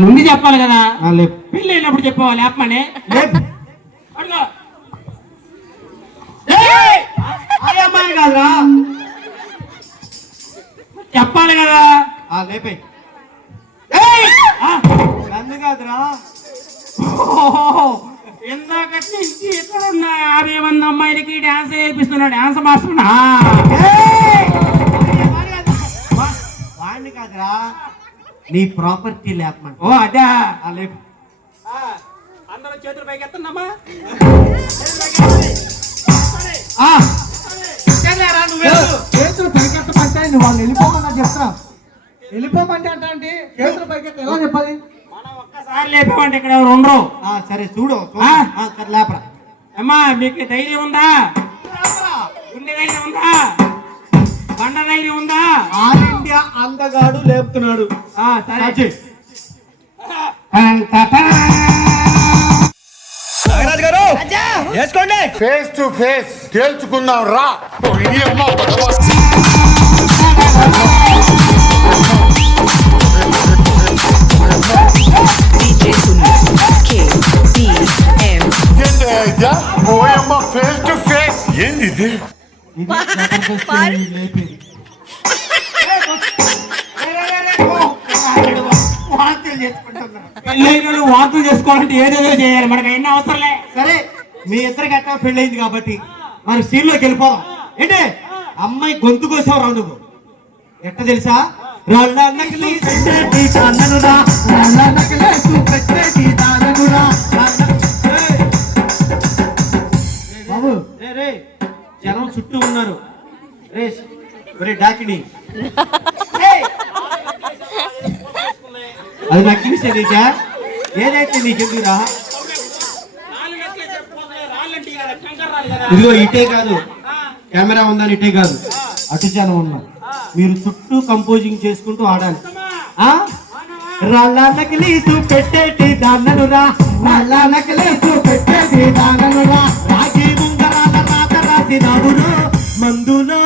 ముందు చెప్పాలి కదా. పెళ్ళి అయినప్పుడు చెప్పావా లేపమని? లేపు అడుగు. అమ్మాయి కాదురా. చెప్పాలి కదా. లేపే నన్ను కాదురా. ఓహో, ఇందాకటి నుంచి ఇక్కడ ఉన్న యాభై మంది అమ్మాయిలకి డాన్స్ నేర్పిస్తున్నాడు డాన్స్ మాస్టర్ వాడిని కాదురా. నీ ప్రాపర్టీ లేపమంట ఓ అదా. ఆ లేపు. అందరూ చేతులు పైకి ఎత్తున్నామా చేతులు పైకెత్తమంటే నువ్వు వాళ్ళు వెళ్ళిపోమన్నా చెప్తా వెళ్ళిపోమంటే అంటే అంటే చేతులు పైకెత్త. ఎలా చెప్పాలి? మనం ఒక్కసారి లేపామంటే ఇక్కడ ఎవరు ఉండరు. ఆ, సరే చూడు సరే లేపరా. అమ్మా మీకు ధైర్యం ఉందా? గుండె ధైర్యం ఉందా? బండ ధైర్యం ఉందా? ఆల్ ఇండియా అందగాడు లేపుతున్నాడు. ఆ ఫేస్ టు ఫేస్ తేల్చుకుందాం రా. ఏంది ఇది లేపి పెళ్ళైన వాంతులు చేసుకోవాలంటే ఏదేదో చేయాలి మనకు ఎన్ని అవసరంలే సరే మీ ఇద్దరికి అట్టా పెళ్ళైంది కాబట్టి మనం సీన్లోకి వెళ్ళిపోదాం ఏంటి అమ్మాయి గొంతు కోసం రాదు ఎట్ట తెలుసా బాబు జనం చుట్టూ ఉన్నారు. రే డాకిని! అది నకిలీ నీకా? ఏదైతే నీకెందుకురా? ఇదిగో ఇటే కాదు. కెమెరా ఉందని ఇటే కాదు. అటు జనం ఉన్నా మీరు చుట్టూ కంపోజింగ్ చేసుకుంటూ ఆడాలి. రాళ్ళ నకిలీసు పెట్టేటి దాన్నను రా రాళ్ళ నకిలీసు పెట్టేటి దాన్నను రా రాగి నాటినావునా మందులో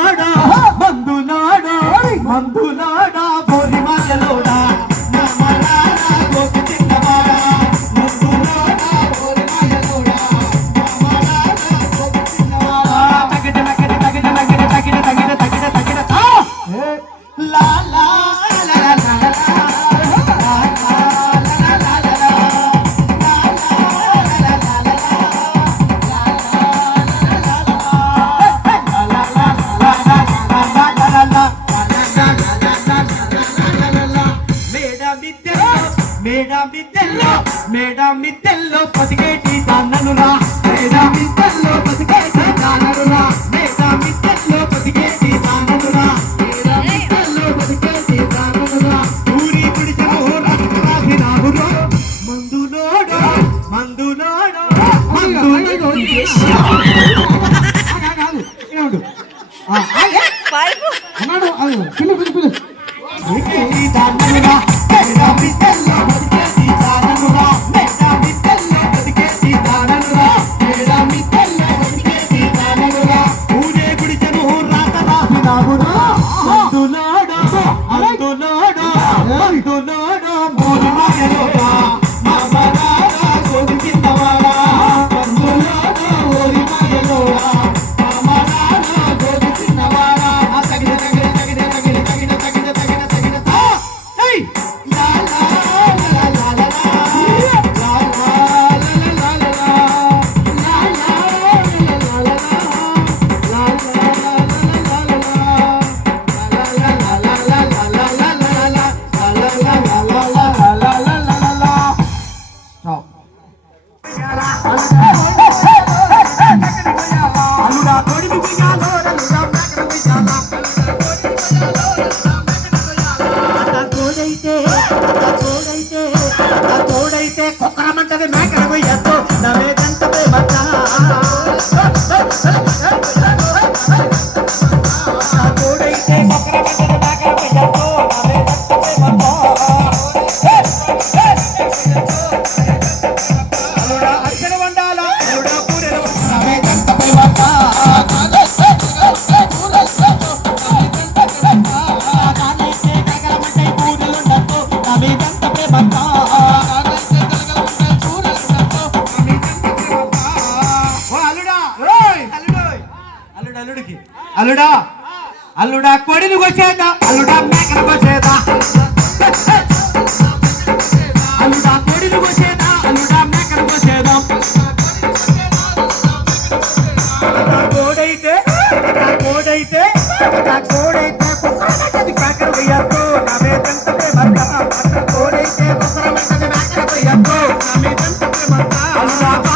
మేడా మిద్దెల్లో మేడా మిద్దెల్లో బతికేటి దాననురా మేడా మిద్దెల్లో బతికేటి దాననురా మేడా మిద్దెల్లో బతికేటి దాననురా మేడా మిద్దెల్లో బతికేటి దాననురా ఊరి పిడిచను మందు నోడో మందు నోడో. మందు అన్నాడు పిలు పిలు పిలు. దాననురా Thank you. అల్లుడా కొడిని కొసేదా అల్లుడా మేకను కొసేదా అల్లుడా కొడిని కొసేదా అల్లుడా మేకను కొసేదా కోడైతే కోడైతే కోడైతే కుక్కరమంటది మేకలు వేయద్దు నా మీదంత ప్రేమంతా కోడైతే కుక్కరమంటది మేకలు వేయద్దు నా మీదంత ప్రేమంతా అల్లుడా